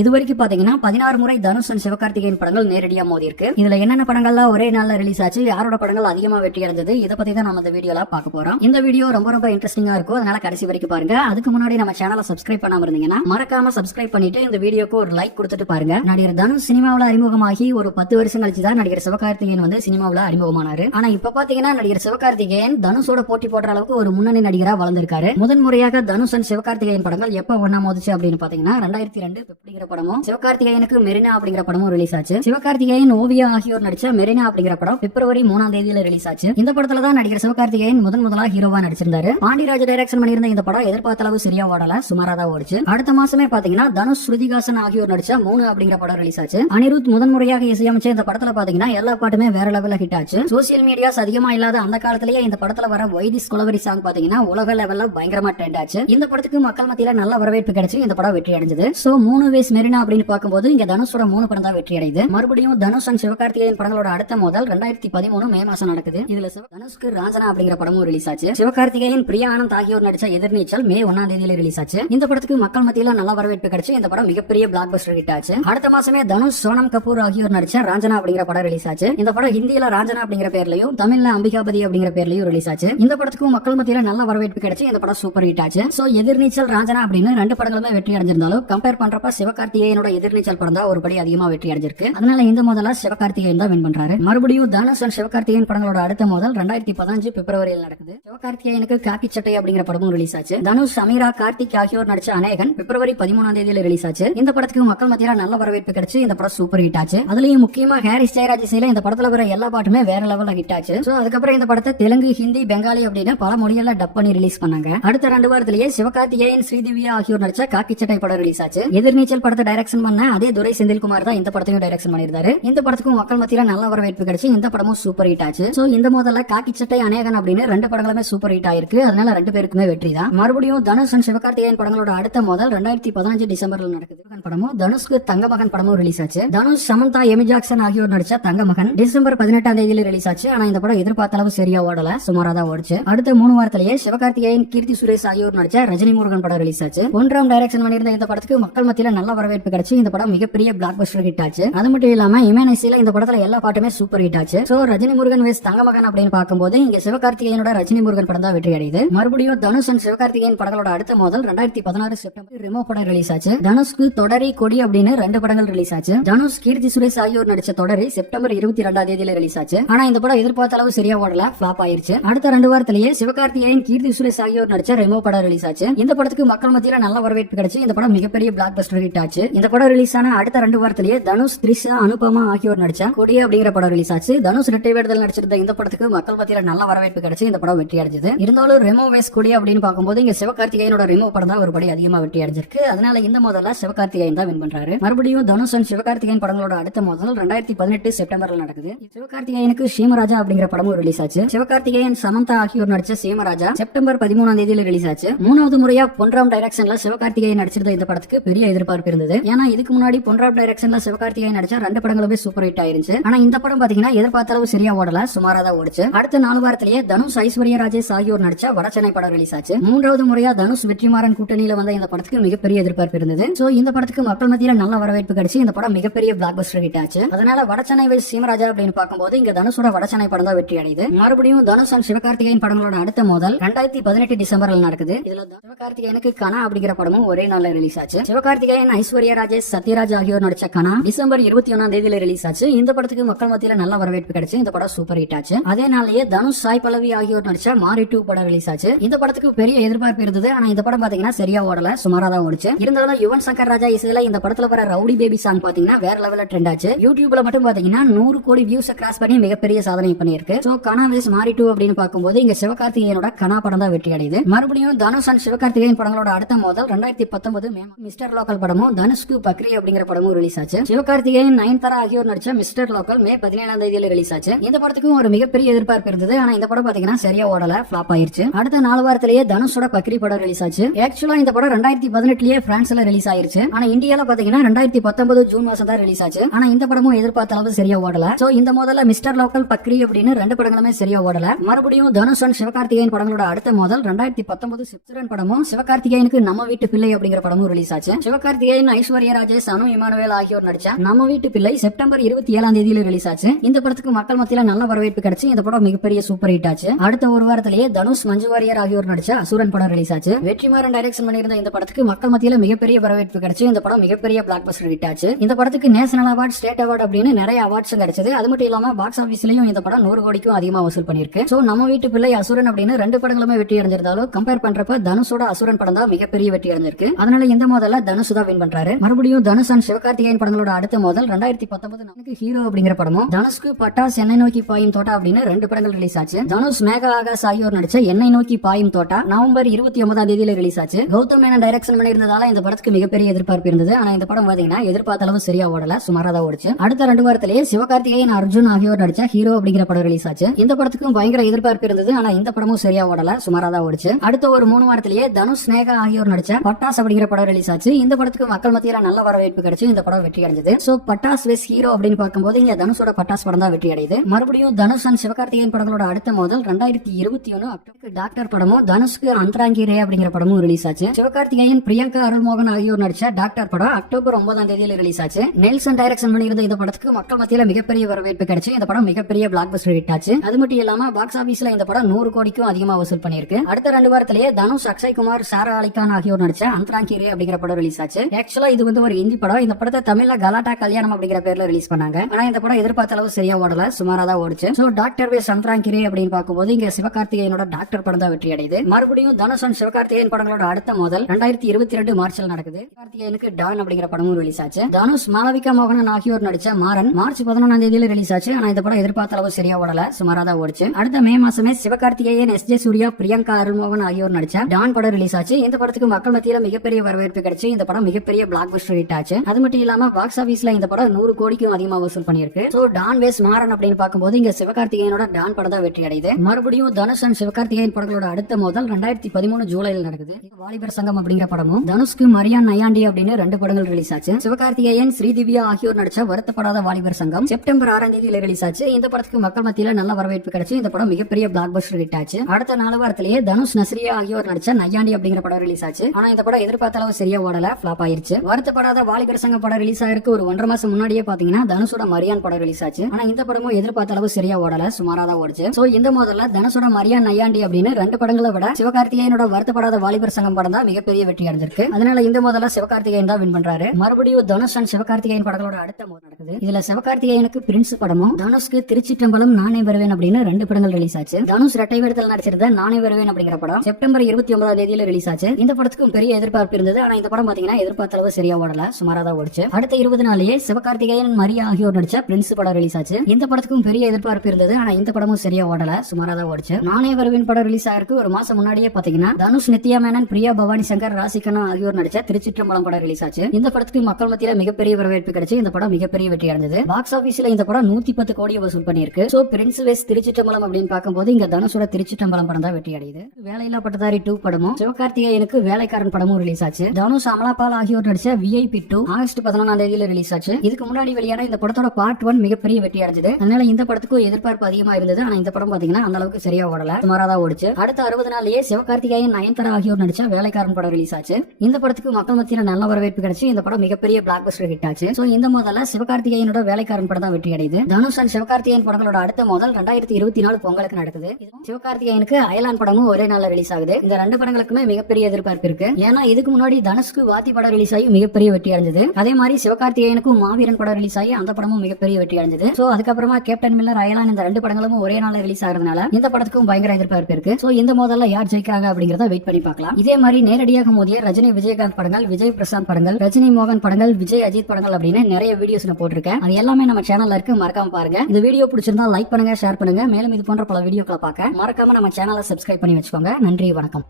இது வரைக்கும் பாத்தீங்கன்னா 16 முறை தனுஷ் அண்ட் சிவகார்த்திகேயன் படங்கள் நேரடியா மோதி இருக்கு. இதுல என்னென்ன படங்கள்லாம் ஒரே நாள்ல ரிலீஸ் ஆச்சு, யாரோட படங்கள் அதிகமா வெற்றி அடைஞ்சது, இதை பத்தி தான் நம்ம இந்த வீடியோல பார்க்க போறோம். இந்த வீடியோ ரொம்ப இன்ட்ரெஸ்டிங்கா இருக்கும், அதனால கடைசி வரைக்கும் பாருங்க. அதுக்கு முன்னாடி நம்ம சேனலை சப்ஸ்கிரைப் பண்ணாம இருந்தீங்கன்னா மறக்காம சப்ஸ்கிரைப் பண்ணிட்டு இந்த வீடியோக்கு ஒரு லைக் கொடுத்துட்டு பாருங்க. நடிகர் தனுஷ் சினிமாவில் அறிமுகமாகி ஒரு 10 வருஷம் கழிச்சு தான் நடிகர் சிவகார்த்திகேயன் வந்து சினிமாவில் அறிமுகமானாரு. ஆனா இப்ப பாத்தீங்கன்னா நடிகர் சிவகார்த்திகேயன் தனுஷோட போட்டி போடுற அளவுக்கு ஒரு முன்னணி நடிகரா வளர்ந்திருக்காரு. முதன்முறையாக தனுஷ் அண்ட் சிவகார்த்திகேயன் படங்கள் எப்ப ஒண்ணா மோதிச்சு அப்படின்னு பாத்தீங்கன்னா 2002 அப்படிங்கிற படமும் சிவகார்த்திகேயனுக்கு மெரினா அப்படிங்கிற படமும் ரிலீஸ் ஆச்சு. சிவகார்த்திகேயன், ஓவியா ஆகியோர் நடிச்ச மெரினா அப்படிங்கிற படம் பிப்ரவரி 3ஆம் தேதியில ரிலீஸ் ஆச்சு. இந்த படத்துல தான் நடிகர் சிவகார்த்திகேயன் முதலா ஹீரோவா நடிச்சிருந்தாரு. பாண்டிராஜ் டைரக்ஷன் பண்ணியிருந்த இந்த படம் எதிர்பார்த்த அளவு சரியா ஓடல, சுமாரா தான் ஓடிச்சு. அடுத்த மாசமே பாத்தீங்கன்னா தனுஷ், ஸ்ருதிஹாசன் ஆகியோர் நடிச்ச 3 அப்படிங்கிற படம் ரிலீஸ் ஆச்சு. அனிருத் முதன்முறையாக இசையமைச்ச இந்த படத்துல பாத்தீங்கன்னா எல்லா பாட்டுமே வேற லெவல்ல ஹிட் ஆச்சு. சோசியல் மீடியாஸ் அதிகமா இல்லாத அந்த காலத்திலேயே இந்த படத்துல வர வைதிஸ் குலவரி சாங் பாத்தீங்கன்னா உலக லெவல்ல பயங்கரமா ட்ரெண்ட் ஆச்சு. இந்த படத்துக்கு மக்கள் மத்தியில நல்ல வரவேற்பு கிடைச்சு இந்த படம் வெற்றி அடைஞ்சது. சோ 3 வேஸ் மெரினா அப்படின்னு பார்க்கும்போது இங்க தனுஷோட 3 படம் தான் வெற்றி அடையுது. மறுபடியும் தனுஷ் அண்ட் சிவகார்த்திகேயன் படங்களோட அடுத்த மோதல் 2013 மே மாசம் நடக்குது. இதுல தனுஷ்க்கு ராஞ்சனா அப்படிங்கிற படமும் ரிலீஸ் ஆச்சு. சிவகார்த்திகேயன், பிரியா ஆனந்த் ஆகியோர் நடிச்ச எதிர்நீச்சல் மே 1ஆம் தேதியில ரிலீஸ் ஆச்சு. இந்த படத்துக்கு மக்கள் மத்தியில நல்ல வரவேற்பு கிடைச்சு இந்த படம் மிகப்பெரிய பிளாக் பஸ்டர் ஹிட் ஆச்சு. அடுத்த மாசமே தனுஷ், சோனம் கபூர் ஆகியோர் நடிச்ச ராஞ்சனா அப்படிங்கிற படம் ரிலீஸ் ஆச்சு. இந்த படம் ஹிந்தியில ராஞ்சனா அப்படிங்கிற பேர்லயும் தமிழ்ல அம்பிகாபதி அப்படிங்கிற பேர்லயும் ரிலீஸ் ஆச்சு. இந்த படத்துக்கும் மக்கள் மத்தியில நல்ல வரவேற்பு கிடைச்சு இந்த படம் சூப்பர் ஹிட் ஆச்சு. சோ எதிர்நீச்சல், ராஞ்சனா அப்படின்னு 2 படங்களுமே வெற்றி அடைஞ்சிருந்தாலும் கம்பேர் பண்றப்ப சிவகார்த்திகேயனோட எதிர்நீச்சல் படம் தான் ஒரு படி அதிகமா வெற்றி அடைஞ்சிருக்கு. அதனால இந்த மோதல சிவகார்த்திகேயன் தான் வின் பண்றாரு. மறுபடியும் தனுஷ் அண்ட் சிவகார்த்திகேயன் படங்களோட அடுத்த மோதல் 2015 பிப்ரவரியில் நடக்குது. சிவகார்த்திகேயனுக்கு காக்கி சட்டை அப்படிங்கிற படமும் ரிலீஸ் ஆச்சு. தனுஷ், அமீரா, கார்த்திக் ஆகியோர் நடிச்ச அநேகன் பிப்ரவரி 13ஆம் தேதியில ரிலீஸ் ஆச்சு. இந்த படத்துக்கு மக்கள் மத்தியில நல்ல வரவேற்பு கிடைச்சு இந்த படம் சூப்பர் ஹிட் ஆச்சு. அதுலயும் முக்கியமா ஹாரிஸ் ஜெயராஜ் இசையில இந்த படத்துல வர எல்லா பாட்டுமே வேற லெவல்ல ஹிட் ஆச்சு. சோ அதுக்கப்புறம் இந்த படத்தை தெலுங்கு, ஹிந்தி, பெங்காலி அப்படின்னு பல மொழிகள்ல டப் பண்ணி ரிலீஸ் பண்ணாங்க. அடுத்த 2 வாரத்திலேயே சிவகார்த்திகேயன், ஸ்ரீதிவ்யா ஆகியோர் நடிச்ச காக்கி சட்டை படம் ரிலீஸ் ஆச்சு. எதிர்நீச்சல் படத்தை டைரக்ஷன் பண்ண அதே துரை செந்தில்குமார் தான் இந்த படத்தையும் டைரக்ஷன் பண்ணிருந்தாரு. இந்த படத்துக்கும் மக்கள் மத்தியில நல்ல வரவேற்பு கிடைச்சு இந்த படமும் சூப்பர் ஹிட் ஆச்சு. சோ இந்த முதல்ல காக்கி சட்டை, அநேகன் அப்படின்னு 2 படங்களுமே சூப்பர் ஹிட் ஆயிருக்கு. அதனால 2 பேருக்குமே வெற்றி தான். மறுபடியும் தனுஷ் அண்ட் சிவகார்த்திகேயன் படங்களோட அடுத்த முதல் 2015 டிசம்பர்ல நடக்குது. படமும் தனுஷ்க்கு தங்கமகன் படமும் ரிலீஸ் ஆச்சு. தனுஷ், சமந்தா, எமி ஜாக்சன் ஆகியோர் நடிச்ச தங்கமகன் டிசம்பர் 18ஆம் தேதியில ரிலீஸ் ஆச்சு. ஆனா இந்த படம் எதிர்பார்த்த அளவு சரியா ஓடல, சுமாரா தான் ஓடிச்சு. அடுத்த 3 வாரத்திலேயே சிவகார்த்திகேயன், கீர்த்தி சுரேஷ் ஆகியோர் நடிச்ச ரஜினி முருகன் படம் ரிலீஸ் ஆச்சு. ஒன்றாம் டைரக்ஷன் பண்ணியிருந்த இந்த படத்துக்கு மக்கள் மத்தியில நல்ல வரவேற்பு கிடைச்சு இந்த படம் மிகப்பெரிய பிளாக் பஸ்டர் ஹிட் ஆச்சு. அது மட்டும் இல்லாம இமேனிசில இந்த படத்துல எல்லா பாட்டுமே சூப்பர் ஹிட் ஆச்சு. சோ ரஜினி முருகன் வேஸ் தங்கமகன் அப்படின்னு பார்க்கும்போது இங்க சிவகார்த்திகேயனோட ரஜினி முருகன் படம் தான் வெற்றி அடையுது. மறுபடியும் தனுஷ் அண்ட் சிவகார்த்திகேயன் படங்களோட அடுத்த மோதல் 2016 செப்டம்பர் ரிமோ படம் ரிலீஸ் ஆச்சு. தனுஷ்க்கு தொடரி, கொடி அப்படின்னு 2 படங்கள் ரிலீஸ் ஆச்சு. தனுஷ், கீர்த்தி சுரேஷ் ஆகியோர் நடிச்ச தொடரி செப்டம்பர் 22ஆம் தேதியில ரிலீஸ் ஆச்சு. ஆனா இந்த படம் எதிர்பார்த்த அளவு சரியா ஓடல, ஃபிளாப் ஆயிருச்சு. அடுத்த 2 வாரத்திலேயே சிவகார்த்திகேயன், கீர்த்தி சுரேஷ் ஆகியோர் நடிச்ச ரெமோ படம் ரிலீஸ் ஆச்சு. இந்த படத்துக்கு மக்கள் மத்தியில நல்ல வரவேற்பு கிடைச்சு இந்த படம் மிகப்பெரிய பிளாக் பஸ்டர் ஹிட் ஆச்சு. இந்த படம் ரிலீஸ் ஆன அடுத்த 2 வாரத்திலேயே தனுஷ், த்ரிஷா, அனுபமா ஆகியோர் நடிச்ச கொடி அப்படிங்கிற படம் ரிலீஸ் ஆச்சு. தனுஷ் ரெட்டை வேடத்தில் நடிச்சிருந்த இந்த படத்துக்கு மக்கள் மத்தியில நல்ல வரவேற்பு கிடைச்சு இந்த படம் வெற்றி அடைஞ்சது. இருந்தாலும் ரெமோ வேஸ் கொடி அப்படின்னு பார்க்கும்போது இங்க சிவகார்த்திகேயனோட ரெமோ படம் தான் ஒரு படி அதிகமா வெற்றி அடைஞ்சிருக்கு. அதனால இந்த முதல்ல சிவகார்த்திகேயன் தான் வின் பண்றாரு. மறுபடியும் தனுஷ் அண்ட் சிவகார்த்திகேயன் படங்களோட அடுத்த முதல் 2018 செப்டம்பர்ல நடக்குது. சிவகார்த்திகேயனுக்கு சீமராஜா அப்படிங்கிற படமும் ரிலீஸ் ஆச்சு. சிவகார்த்திகேயன், சமந்தா ஆகியோர் நடிச்ச சீமராஜா செப்டம்பர் 13ஆம் தேதியில ரிலீஸ் ஆச்சு. 3வது முறையா பொன்ராம் டைரக்ஷன்ல சிவகார்த்திகேயன் நடிச்சிருந்த இந்த படத்துக்கு பெரிய எதிர்பார்ப்பு இருந்தது. ஏன்னா இதுக்கு முன்னாடி பொன்ராம் டைரக்ஷன்ல சிவகார்த்திகேயன் நடிச்ச 2 படங்களுமே சூப்பர் ஹிட் ஆயிருச்சு. ஆனா இந்த படம் பாத்தீங்கன்னா எதிர்பார்த்த அளவு சரியா ஓடல, சுமாரா தான் ஓடிச்சு. அடுத்த 4 வாரத்திலேயே தனுஷ், ஐஸ்வர்யா ராஜேஷ் ஆகியோர் நடிச்ச வடச்சென்னை படம் ரிலீஸ் ஆச்சு. 3வது முறையா தனுஷ், வெற்றிமாறன் கூட்டணியில வந்த இந்த படத்துக்கு மிகப்பெரிய எதிர்பார்ப்பு இருந்தது. சோ இந்த படத்துக்கு மக்கள் மத்தியில நல்ல வரவேற்பு கிடைச்சு இந்த படம் மிகப்பெரிய பிளாக் பஸ்டர் ஹிட் ஆச்சு. அதனால வடச்சென்னை வைஸ் சீமராஜா அப்படின்னு பார்க்கும்போது இங்க தனுஷோட வடச்சென்னை படம் தான் வெற்றி அடையுது. மறுபடியும் தனுஷ் அண்ட் சிவகார்த்திகேயன் படங்களோட அடுத்த மோதல் 2018 டிசம்பர்ல நடக்குது. இதுல சிவகார்த்திகேயனுக்கு கனா அப்படிங்கிற படமும் ஒரே நாள்ல ரிலீஸ் ஆச்சு. சிவகார்த்திகேயன், ஐஸ்வர்யா ராஜேஷ், சத்யராஜ் ஆகியோர் நடிச்ச கனா டிசம்பர் 21ஆம் தேதியில ரிலீஸ் ஆச்சு. இந்த படத்துக்கு மக்கள் மத்தியில நல்ல வரவேற்பு கிடைச்சு இந்த படம் சூப்பர் ஹிட் ஆச்சு. அதே நாளையே தனுஷ், சாய் பல்லவி ஆகியோர் நடிச்ச மாரி 2 படம் ரிலீஸ் ஆச்சு. இந்த படத்துக்கு பெரிய எதிர்பார்ப்பு இருந்தது. ஆனா இந்த படம் பாத்தீங்கன்னா சரியா ஓடல, சுமாரா தான் ஓடிச்சு. இருந்தாலும் யுவன் சங்கர் ராஜா இசையில இந்த படத்துல வர ரவுடி பேபி சாங் பாத்தீங்கன்னா வேற லெவல்ல ட்ரெண்ட் ஆச்சு. யூடியூப்ல மட்டும் பாத்தீங்கன்னா 100 கோடி வியூஸ் கிராஸ் பண்ணி மிகப்பெரிய சாதனை பண்ணிருக்கு. சோ கனா வேஸ் மாரி 2 அப்படின்னு பார்க்கும்போது இங்க சிவகார்த்திகேயனோட கனா படம் தான் வெற்றி அடையுது. மறுபடியும் தனுஷ் அண்ட் சிவகார்த்திகேயன் படங்களோட அடுத்த மோதல் 2019 மிஸ்டர் லோக்கல் படமும் தனுஷ்க்கு பக்ரி அப்படிங்கிற படமும் ரிலீஸ் ஆச்சு. சிவகார்த்திகேயன், நயன்தாரா ஆகியோர் நடிச்ச மிஸ்டர் லோக்கல் மே 17ஆம் தேதியில ரிலீஸ் ஆச்சு. இந்த படத்துக்கும் ஒரு மிகப்பெரிய எதிர்பார்ப்பு இருந்தது. ஆனா இந்த படம் பாத்தீங்கன்னா சரியா ஓடல, ஃபிளாப் ஆயிருச்சு. அடுத்த 4 வாரத்திலேயே தனுஷோட பக்ரி படம் ரிலீஸ் ஆச்சு. ஆக்சுவலா இந்த படம் 2018லயே பிரான்ஸ்ல ரிலீஸ் ஆயிருச்சு. ஆனா இந்தியால பாத்தீங்கன்னா 2019 ஜூன் மாசம் தான் ரிலீஸ் ஆச்சு. ஆனா இந்த படமும் எதிர்பார்த்த அளவு சரியா ஓடல. சோ இந்த முதல்ல மிஸ்டர் லோக்கல், பக்ரி அப்படின்னு 2 படங்களுமே சரியா ஓடல. மறுபடியும் தனுஷ் அண்ட் சிவகார்த்திகேயன் படங்களோட அடுத்த முதல் 2019 சிப்சரன் படமும் சிவகார்த்திகேயனுக்கு நம்ம வீட்டு பிள்ளை அப்படிங்கிற படமும் ரிலீஸ் ஆச்சு. சிவகார்த்திகேயன் ஐஸ்வர்யா ராஜேஷ், அனு இமானுவேல் ஆகியோர் நடிச்ச நம்ம வீட்டு பிள்ளை செப்டம்பர் 27ஆம் தேதியில ரிலீஸ் ஆச்சு. இந்த படத்துக்கு மக்கள் மத்தியில நல்ல வரவேற்பு கிடைச்சு இந்த படம் மிகப்பெரிய சூப்பர் ஹிட் ஆச்சு. அடுத்த ஒரு வாரத்திலேயே தனுஷ், மஞ்சு வாரியர் ஆகியோர் நடிச்ச அசுரன் படம் ரிலீஸ் ஆச்சு. வெற்றிமாறன் டைரக்ஷன் பண்ணியிருந்த இந்த படத்துக்கு மக்கள் மத்தியில மிகப்பெரிய வரவேற்பு கிடைச்சு இந்த படம் மிகப்பெரிய பிளாக் பஸ்டர் ஹிட் ஆச்சு. இந்த படத்துக்கு நேஷனல் அவார்ட், ஸ்டேட் அவார்ட் அப்படின்னு நிறைய அவார்ட்ஸ் கிடைச்சது. அது மட்டும் இல்லாம பாக்ஸ் ஆபீஸ்லயும் இந்த படம் 100 கோடிக்கும் அதிகமா வசூல் பண்ணிருக்கு. சோ நம்ம வீட்டு பிள்ளை, அசுரன் அப்படின்னு 2 படங்களுமே வெற்றி அடைஞ்சிருந்தாலும் கம்பேர் பண்றப்ப தனுஷோட அசுரன் படம் தான் மிகப்பெரிய வெற்றி அடைஞ்சிருக்கு. அதனால இந்த மோதல்ல தனுஷ் தான் வின் பண்றாரு. மறுபடியும் தனுஷ் அண்ட் சிவகார்த்திகேயன் படங்களோட அடுத்த மோதல் 2019 நமக்கு ஹீரோ அப்படிங்கிற படமும், தனுஷ்க்கு பட்டாஸ், என்னை நோக்கி பாயும் தோட்டா அப்படின்னு 2 படங்கள் ரிலீஸ் ஆச்சு. தனுஷ், மேகா ஆகாஷ் ஆகியோர் நடிச்ச என்னை நோக்கி பாயும் தோட்டா நவம்பர் 29ஆம் தேதியில ரிலீஸ் ஆச்சு. கௌதம் மேனன் டைரக்ஷன் பண்ணியிருந்ததால இந்த படத்துக்கு மிகப்பெரிய எதிர்பார்ப்பு இருந்தது. ஆனா இந்த படம் பாத்தீங்கன்னா எதிர்பார்த்த அளவு சரியா ஓடல, சுமாரா தான் ஓடிச்சு. அடுத்த 2 வாரத்திலேயே சிவகார்த்திகேயன், அர்ஜுன் ஆகியோர் நடிச்ச ஹீரோ அப்படிங்கிற படம் ரிலீஸ் ஆச்சு. இந்த படத்துக்கும் பயங்கர எதிர்பார்ப்பு இருந்தது. ஆனா இந்த படமும் சரியா ஓடல, சுமாரா தான் ஓடிச்சு. அடுத்த ஒரு 3 வாரத்திலேயே தனுஷ், மேகா ஆகியோர் நடிச்ச பட்டாஸ் அப்படிங்கிற படம் ரிலீஸ் ஆச்சு. இந்த படத்துக்கு மக்கள் மத்தியில நல்ல வரவேற்பு கிடைச்சு இந்த படம் வெற்றி அடைஞ்சது. சோ பட்டாஸ் வெஸ் ஹீரோ அப்படின்னு பார்க்கும்போது இங்க தனுஷோட பட்டாஸ் படம் தான் வெற்றி அடையுது. மறுபடியும் தனுஷ் அண்ட் சிவகார்த்திகேயன் படங்களோட அடுத்த மோதல் 2021 அக்டோபர் டாக்டர் படமும், தனுஷ்க்கு அந்தராங்கி ரே அப்படிங்கிற படமும் ரிலீஸ் ஆச்சு. சிவகார்த்திகேயன், பிரியங்கா அருள்மோகன் ஆகியோர் நடிச்ச டாக்டர் படம் அக்டோபர் 9ஆம் தேதியில ரிலீஸ் ஆச்சு. நெல்சன் டைரக்ஷன் பண்ணியிருந்த இந்த படத்துக்கு மக்கள் மத்தியில மிகப்பெரிய வரவேற்பு கிடைச்சு இந்த படம் மிகப்பெரிய பிளாக் பஸ்டர் ஹிட் ஆச்சு. அது மட்டும் இல்லாம பாக்ஸ் ஆபீஸ்ல இந்த படம் 100 கோடிக்கும் அதிகமா வசூல் பண்ணிருக்கு. அடுத்த 2 வாரத்திலேயே தனுஷ், அக்ஷய் குமார், சாரா அலிகான் ஆகியோர் நடிச்ச அந்தராங்கி ரே அப்படிங்கிற படம் ரிலீஸ் ஆச்சு. ஆக்சுவலா இது ஒரு ஹிந்தி படம். இந்த படத்தை தமிழ்ல கலாட்டா கல்யாணம் அப்படிங்கிற பேர்ல ரிலீஸ் பண்ணாங்க. ஆனா இந்த படம் எதிர்பார்த்த அளவு சரியா ஓடல, சுமாரா தான் ஓடிச்சு. சோ டாக்டர் வெஸ் அந்தராங்கி ரே அப்படின்னு பார்க்கும்போது இங்க சிவகார்த்திகேயனோட டாக்டர் படம் தான் வெற்றி அடையுது. மறுபடியும் தனுஷ் அண்ட் சிவகார்த்திகேயன் படங்களோட அடுத்த மோதல் 2022 மார்ச்ல நடக்குது. சிவகார்த்திகேயனுக்கு டான் அப்படிங்கிற படமும் ரிலீஸ் ஆச்சு. தனுஷ், மாளவிகா மோகனன் ஆகியோர் நடிச்ச மாறன் மார்ச் 11ஆம் தேதியில ரிலீஸ் ஆச்சு. ஆனா இந்த படம் எதிர்பார்த்த அளவு சரியா ஓடல, சுமாரா தான் ஓடிச்சு. அடுத்த மே மாசமே சிவகார்த்திகேயன், எஸ் ஜே சூர்யா, பிரியங்கா அருள்மோகன் ஆகியோர் நடிச்ச டான் படம் ரிலீஸ் ஆச்சு. இந்த படத்துக்கு மக்கள் மத்தியில மிகப்பெரிய வரவேற்பு கிடைச்சு இந்த படம் மிகப்பெரிய பிளாக் பஸ்டர் ஹிட் ஆச்சு. அது மட்டும் இல்லாம பாக்ஸ் ஆபீஸ்ல இந்த படம் 100 கோடிக்கும் அதிகமா வசூல் பண்ணிருக்கு. சோ டான் வேஸ் மாறன் அப்படின்னு பார்க்கும்போது இங்க சிவகார்த்திகேயனோட டான் படம் தான் வெற்றி அடையுது. மறுபடியும் தனுஷ் அண்ட் சிவகார்த்திகேயன் படங்களோட அடுத்த மோதல் 2013 ஜூலைல நடக்குது. வாலிபர் சங்கம் அப்படிங்கிற படமும், தனுஷ்க்கு மரியான் நையாண்டி அப்படின்னு 2 படங்கள் ரிலீஸ் ஆச்சு. சிவகார்த்திகேயன், ஸ்ரீதிவ்யா ஆகியோர் நடிச்ச வருத்தப்படாத வாலிபர் சங்கம் செப்டம்பர் 6ஆம் தேதியில ரிலீஸ் ஆச்சு. இந்த படத்துக்கு மக்கள் மத்தியில நல்ல வரவேற்பு கிடைச்சு இந்த படம் மிகப்பெரிய பிளாக் பஸ்டர் ஹிட் ஆச்சு. அடுத்த 4 வாரத்திலேயே தனுஷ், நஸ்ரியா ஆகியோர் நடிச்ச நையாண்டி அப்படிங்கிற படம் ரிலீஸ் ஆச்சு. ஆனா இந்த படம் எதிர்பார்த்த அளவு சரியா ஓடல, ஃபிளாப் ஆயிருச்சு. வருத்தப்படாத வாலிபர் சங்கம் படம் ரிலீஸ் ஆயிருக்கு ஒரு 1.5 மாசம் முன்னாடியே பாத்தீங்கன்னா தனுஷோட மரியான் படம் ரிலீஸ் ஆச்சு. ஆனா இந்த படமும் எதிர்பார்த்த அளவு சரியா ஓடல, சுமாரா தான் ஓடிச்சு. சோ இந்த மோதல்ல தனுஷோட மரியான் நையாண்டி அப்படின்னு 2 படங்களை விட சிவகார்த்திகேயனோட வருத்தப்படாத வாலிபர் சங்கம் படம் தான் மிகப்பெரிய வெற்றி அடைஞ்சிருக்கு. அதனால இந்த மோதல்ல சிவகார்த்திகேயன் தான் வின் பண்றாரு. மறுபடியும் தனுஷ் அண்ட் சிவகார்த்திகேயன் படங்களோட அடுத்த மோதல் நடக்குது. இதுல சிவகார்த்திகேயனுக்கு பிரின்ஸ் படமும், தனுஷ்க்கு திருச்சிற்றம்பலம், நானே வருவேன் அப்படின்னு 2 படங்கள் ரிலீஸ் ஆச்சு. தனுஷ் இரட்டை வேடத்தில் நடிச்சிருந்த நானே வருவேன் அப்படிங்கிற படம் செப்டம்பர் 29ஆம் தேதியில ரிலீஸ் ஆச்சு. இந்த படத்துக்கும் பெரிய எதிர்பார்ப்பு இருந்தது. ஆனா இந்த படம் பாத்தீங்கன்னா எதிர்பார்த்த அளவு சரியா ஓடல, சுமாரா தான் ஓடிச்சு. அடுத்த 20 நாளையே சிவகார்த்திகேயன், மரியா ஆகியோர் நடிச்ச பிரின்ஸ் படம் ரிலீஸ் ஆச்சு. இந்த படத்துக்கும் பெரிய எதிர்பார்ப்பு இருந்தது. ஆனா இந்த படமும் சரியா ஓடல, சுமாரா தான் ஓடிச்சு. நானே வருவேன் படம் ரிலீஸ் ஆயிருக்கு ஒரு மாசம் முன்னாடியே பாத்தீங்கன்னா தனுஷ், நித்யா மேனன், பிரியா பவானி சங்கர், ராசிகண்ணா ஆகியோர் நடிச்ச திருச்சிற்றம்பலம் படம் ரிலீஸ் ஆச்சு. இந்த படத்துக்கு மக்கள் மத்தியில மிகப்பெரிய வரவேற்பு கிடைச்சு இந்த படம் மிகப்பெரிய வெற்றி அடைஞ்சது. பாக்ஸ் ஆபீஸ்ல இந்த படம் 110 கோடியை வசூல் பண்ணிருக்கு. சோ பிரின்ஸ் வெஸ் திருச்சிற்றம்பலம் அப்படின்னு பார்க்கும்போது இங்க தனுஷோட திருச்சிற்றம்பலம் படம் தான் வெற்றி அடையுது. வேலையில்லா பட்டதாரி 2 படமும், சிவகார்த்திகேயனுக்கு வேலைக்காரன் படமும் ரிலீஸ் ஆச்சு. தனுஷ், அமலாபால் ஆகியோர் நடிச்ச VIP 2 ஆகஸ்ட் 11ஆம் தேதியில ரிலீஸ் ஆச்சு. இதுக்கு முன்னாடி வெளியான இந்த படத்தோட பார்ட் 1 மிகப்பெரிய வெற்றி அடைஞ்சது. அதனால இந்த படத்துக்கு எதிர்பார்ப்பு அதிகமா இருந்தது. ஆனா இந்த படம் பாத்தீங்கன்னா அந்த அளவுக்கு சரியா ஓடல, சுமாரா தான் ஓடிச்சு. அடுத்த 60 நாள்லயே சிவகார்த்திகேயன், நயன்தாரா ஆகியோர் நடிச்ச வேலைக்காரன் படம் ரிலீஸ் ஆச்சு. இந்த படத்துக்கு மக்கள் மத்தியில நல்ல வரவேற்பு கிடைச்சு இந்த படம் மிகப்பெரிய பிளாக் பஸ்டர் ஹிட் ஆச்சு. சோ இந்த மோதல்ல சிவகார்த்திகேயனோட வேலைக்காரன் படம் தான் வெற்றி அடையுது. தனுஷ் அண்ட் சிவகார்த்திகேயன் படங்களோட அடுத்த மோதல் 2024 பொங்கலுக்கு நடக்குது. சிவகார்த்திகேயனுக்கு அயலான் படமும் ஒரே நாள்ல ரிலீஸ் ஆகுது. இந்த 2 படங்களுக்குமே மிகப்பெரிய எதிர்பார்ப்பு இருக்கு. ஏன்னா இதுக்கு முன்னாடி தனுஷ்க்கு வாத்தி படம் ரிலீஸ் ஆகி மிகப்பெரிய வெற்றி அடைஞ்சது. அதே மாதிரி சிவகார்த்திகேயனுக்கும் மாவீரன் படம் ரிலீஸ் ஆகி அந்த படமும் மிகப்பெரிய வெற்றி அடைஞ்சது. சோ அதுக்கப்புறமா கேப்டன் மில்லர், அயலான் இந்த 2 படங்களும் ஒரே நாள்ல ரிலீஸ் ஆகிறதுனால இந்த படத்துக்கும் பயங்கர எதிர்பார்ப்பு இருக்கு. சோ இந்த மோதல்ல யார் ஜெயிக்கிறாங்க அப்படிங்கறத வெயிட் பண்ணி பார்க்கலாம். இதே மாதிரி நேரடியாக மோதிய ரஜினி, விஜயகாந்த் படங்கள், விஜய் பிரசாந்த் படங்கள், ரஜினி மோகன் படங்கள், விஜய் அஜித் படங்கள் அப்படின்னு நிறைய வீடியோஸ் நான் போட்டிருக்கேன். அது எல்லாமே நம்ம சேனல்ல இருக்கு, மறக்காம பாருங்க. இந்த வீடியோ பிடிச்சிருந்தா லைக் பண்ணுங்க, ஷேர் பண்ணுங்க. மேலும் இது போன்ற பல வீடியோக்களை பார்க்க மறக்காம நம்ம சேனலை சப்ஸ்கிரைப் பண்ணி வச்சுக்கோங்க. நன்றி, வணக்கம்.